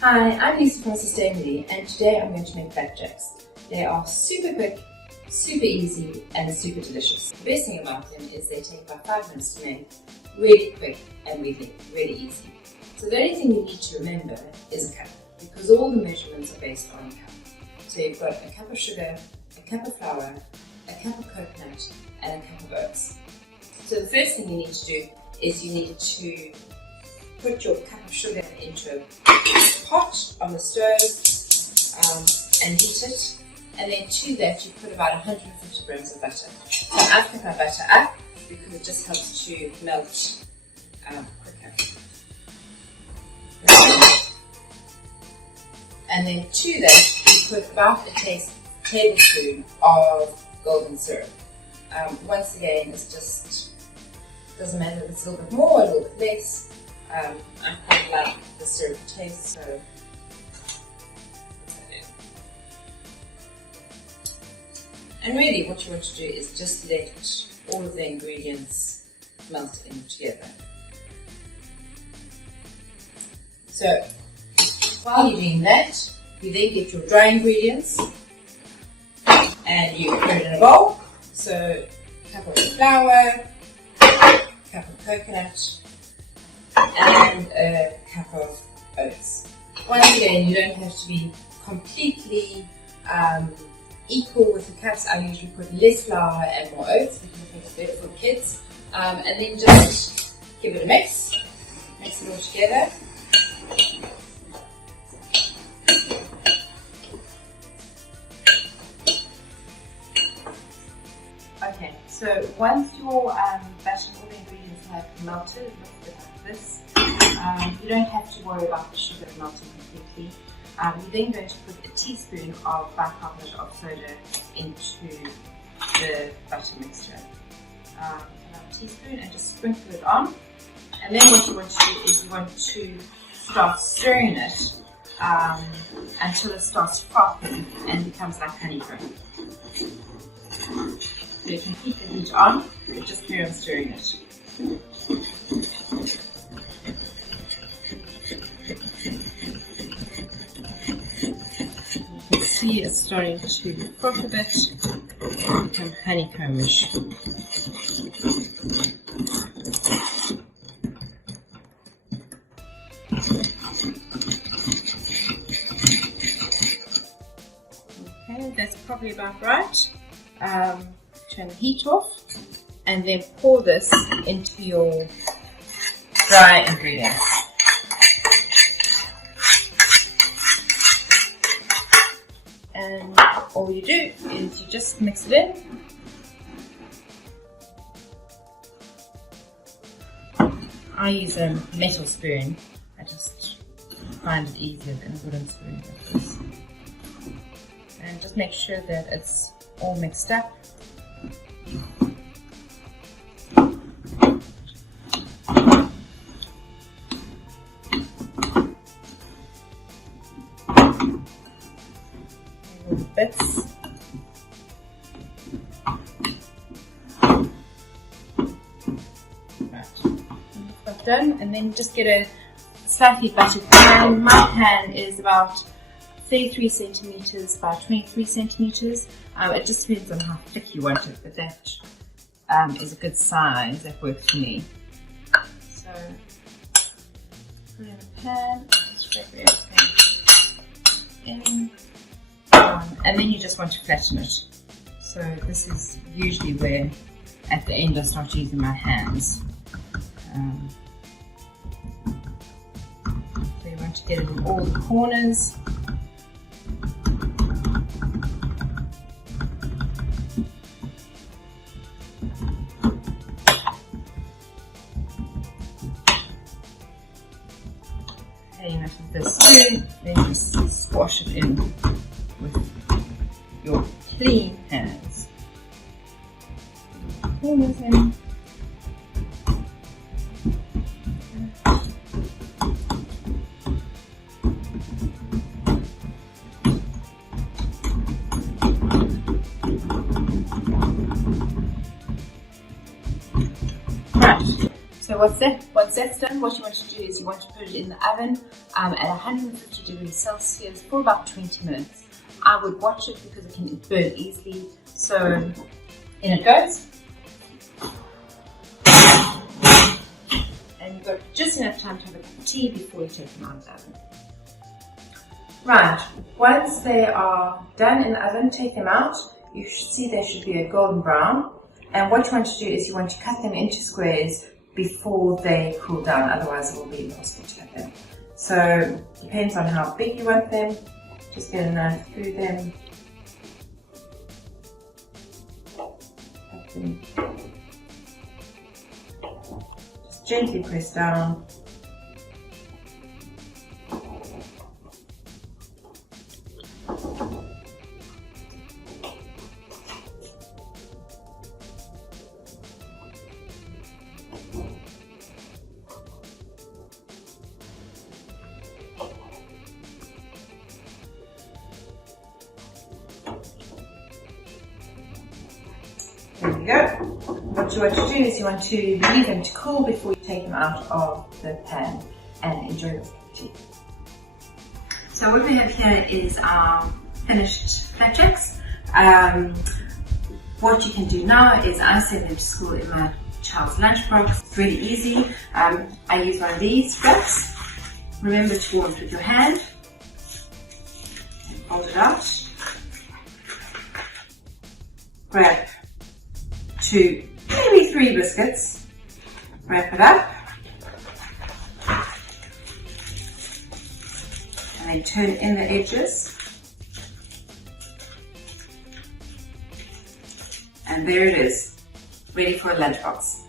Hi, I'm Lisa from Sustainily, and today I'm going to make flapjacks. They are super quick, super easy, and super delicious. The best thing about them is they take about 5 minutes to make, really quick and really easy. So the only thing you need to remember is a cup, because all the measurements are based on a cup. So you've got a cup of sugar, a cup of flour, a cup of coconut, and a cup of oats. So the first thing you need to do is you need to put your cup of sugar into a pot on the stove and heat it, and then to that you put about 150 grams of butter. So I've put my butter up because it just helps to melt quicker. And then to that you put about a tablespoon of golden syrup. Once again, it's just doesn't matter if it's a little bit more or a little bit less. I quite like the syrup taste, so and really what you want to do is just let all of the ingredients melt in together. So while you're doing that, you then get your dry ingredients and you put it in a bowl. So a cup of flour, a cup of coconut, and a cup of oats. Once again, you don't have to be completely equal with the cups. I usually put less flour and more oats because I think it's better for kids. And then just give it a mix it all together. Okay, so once your batter and all the ingredients have melted, it looks a bit like this. You don't have to worry about the sugar melting completely. You're then going to put a teaspoon of bicarbonate of soda into the butter mixture. About a teaspoon, and just sprinkle it on. And then what you want to do is you want to start stirring it until it starts frothing and becomes like honeycomb. So you can keep the heat on, but just carry on stirring it. You can see it's starting to froth a bit and become honeycombish. Okay, that's probably about right. Turn the heat off and then pour this into your dry ingredients. And all you do is you just mix it in. I use a metal spoon. I just find it easier than a wooden spoon like this. And just make sure that it's all mixed up. Little bits. Right. That's done, and then just get a slightly buttered pan. My pan is about 33 centimeters by 23 centimeters. It just depends on how thick you want it, but that is a good size. That works for me. So put it in a pan, scrape everything in, and then you just want to flatten it. So this is usually where at the end I start using my hands. So you want to get it in all the corners. Enough of this too, then just squash it in with your clean hands. Corners in. Right, so So once that's done, what you want to do is you want to put it in the oven at 150 degrees Celsius for about 20 minutes. I would watch it because it can burn easily. So in it goes. And you've got just enough time to have a cup of tea before you take them out of the oven. Right, once they are done in the oven, take them out. You should see they should be a golden brown. And what you want to do is you want to cut them into squares before they cool down, otherwise it will be impossible to cut them. So, depends on how big you want them. Just get a knife through them. Cut them. Just gently press down. There we go. What you want to do is you want to leave them to cool before you take them out of the pan and enjoy the tea. So what we have here is our finished flapjacks. What you can do now is I send them to school in my child's lunchbox. It's really easy. I use one of these wraps. Remember to warm it with your hand. And fold it out. Grab 2, maybe 3 biscuits. Wrap it up. And then turn in the edges. And there it is, ready for a lunchbox.